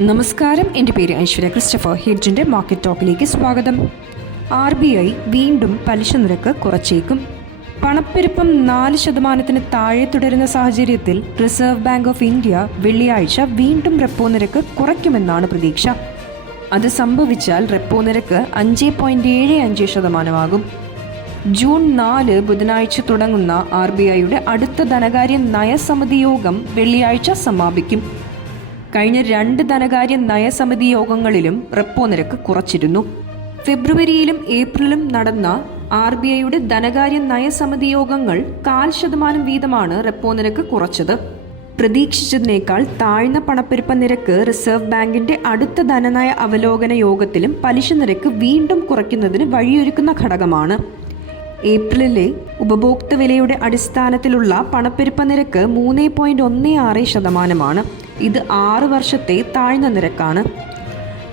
നമസ്കാരം. എന്റെ പേര് ഐശ്വര്യ ക്രിസ്റ്റഫർ. ഹിഡ്ജിന്റെ മാർക്കറ്റ് ടോക്കിലേക്ക് സ്വാഗതം. ആർ ബി ഐ വീണ്ടും പലിശ നിരക്ക് കുറച്ചേക്കും. പണപ്പെരുപ്പം നാല് ശതമാനത്തിന് താഴെ തുടരുന്ന സാഹചര്യത്തിൽ റിസർവ് ബാങ്ക് ഓഫ് ഇന്ത്യ വെള്ളിയാഴ്ച വീണ്ടും റെപ്പോ നിരക്ക് കുറയ്ക്കുമെന്നാണ് പ്രതീക്ഷ. അത് സംഭവിച്ചാൽ റെപ്പോ നിരക്ക് അഞ്ച് പോയിന്റ് ഏഴ് അഞ്ച് ശതമാനമാകും. ജൂൺ നാല് ബുധനാഴ്ച തുടങ്ങുന്ന ആർ ബി ഐയുടെ അടുത്ത ധനകാര്യ നയസമിതി യോഗം വെള്ളിയാഴ്ച സമാപിക്കും. കഴിഞ്ഞ രണ്ട് ധനകാര്യ നയസമിതി യോഗങ്ങളിലും റെപ്പോ നിരക്ക് കുറച്ചിരുന്നു. ഫെബ്രുവരിയിലും ഏപ്രിലും നടന്ന ആർ ബി ഐയുടെ ധനകാര്യ നയസമിതി യോഗങ്ങൾ കാൽ ശതമാനം വീതമാണ് റെപ്പോ നിരക്ക് കുറച്ചത്. പ്രതീക്ഷിച്ചതിനേക്കാൾ താഴ്ന്ന പണപ്പെരുപ്പ നിരക്ക് റിസർവ് ബാങ്കിന്റെ അടുത്ത ധനനയ അവലോകന യോഗത്തിലും പലിശ നിരക്ക് വീണ്ടും കുറയ്ക്കുന്നതിന് വഴിയൊരുക്കുന്ന ഘടകമാണ്. ഏപ്രിലിലെ ഉപഭോക്തൃ വിലയുടെ അടിസ്ഥാനത്തിലുള്ള പണപ്പെരുപ്പ നിരക്ക് മൂന്ന് പോയിന്റ് ഒന്ന് ആറ് ശതമാനമാണ്. ഇത് ആറ് വർഷത്തെ താഴ്ന്ന നിരക്കാണ്.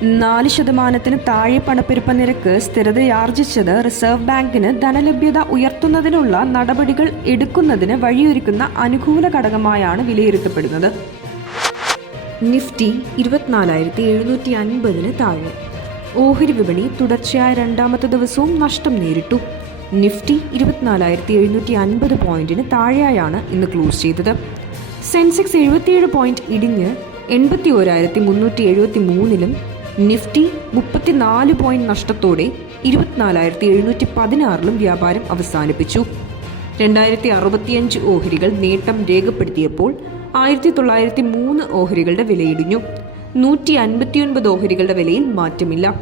നാല് ശതമാനത്തിന് താഴെ പണപ്പെരുപ്പ നിരക്ക് സ്ഥിരതയാർജിച്ചത് റിസർവ് ബാങ്കിന് ധനലഭ്യത ഉയർത്തുന്നതിനുള്ള നടപടികൾ എടുക്കുന്നതിന് വഴിയൊരുക്കുന്ന അനുകൂല ഘടകമായാണ് വിലയിരുത്തപ്പെടുന്നത്. നിഫ്റ്റി ഇരുപത്തിനാലായിരത്തി എഴുന്നൂറ്റി അൻപതിന് താഴെ ഓഹരി വിപണി തുടർച്ചയായ രണ്ടാമത്തെ ദിവസവും നഷ്ടം നേരിട്ടു. നിഫ്റ്റി ഇരുപത്തിനാലായിരത്തി എഴുന്നൂറ്റി അൻപത് പോയിന്റിന് താഴെയായാണ് ഇന്ന് ക്ലോസ് ചെയ്തത്. സെൻസെക്സ് എഴുപത്തിയേഴ് പോയിന്റ് ഇടിഞ്ഞ് എൺപത്തി ഓരായിരത്തി മുന്നൂറ്റി എഴുപത്തി മൂന്നിലും നിഫ്റ്റി മുപ്പത്തിനാല് പോയിന്റ് നഷ്ടത്തോടെ ഇരുപത്തിനാലായിരത്തി എഴുന്നൂറ്റി പതിനാറിലും വ്യാപാരം അവസാനിപ്പിച്ചു. രണ്ടായിരത്തി അറുപത്തിയഞ്ച് ഓഹരികൾ നേട്ടം രേഖപ്പെടുത്തിയപ്പോൾ ആയിരത്തി തൊള്ളായിരത്തി മൂന്ന് ഓഹരികളുടെ വിലയിടിഞ്ഞു. നൂറ്റി അൻപത്തിയൊൻപത് ഓഹരികളുടെ വിലയിൽ മാറ്റമില്ല.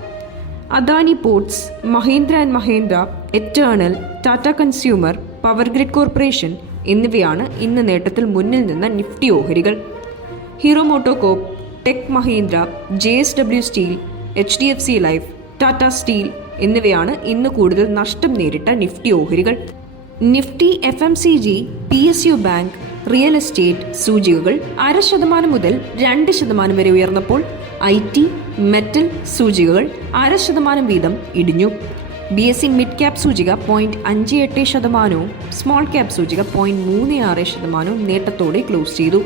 Adani Ports Mahindra and Mahindra Eternal Tata Consumer Power Grid Corporation എന്നിവയാണ് ഇന്ന് നേട്ടത്തിൽ മുന്നിൽ നിന്ന നിഫ്റ്റി ഓഹരികൾ. Hero MotoCorp Tech Mahindra J S W Steel H D F C Life Tata Steel എന്നിവയാണ് ഇന്ന് കൂടുതൽ നഷ്ടം നേരിട്ട നിഫ്റ്റി ഓഹരികൾ. Nifty F M C G P S U bank real estate സൂചികകൾ അര ശതമാനം മുതൽ രണ്ട് ശതമാനം വരെ ഉയർന്നപ്പോൾ ഐ ടി മെറ്റൽ സൂചികകൾ അര ശതമാനം വീതം ഇടിഞ്ഞു. B S E mid cap സൂചിക പോയിന്റ് അഞ്ച് എട്ട് ശതമാനവും സ്മോൾ ക്യാപ് സൂചിക പോയിന്റ് മൂന്ന് ആറ് ശതമാനവും നേട്ടത്തോടെ ക്ലോസ് ചെയ്തു.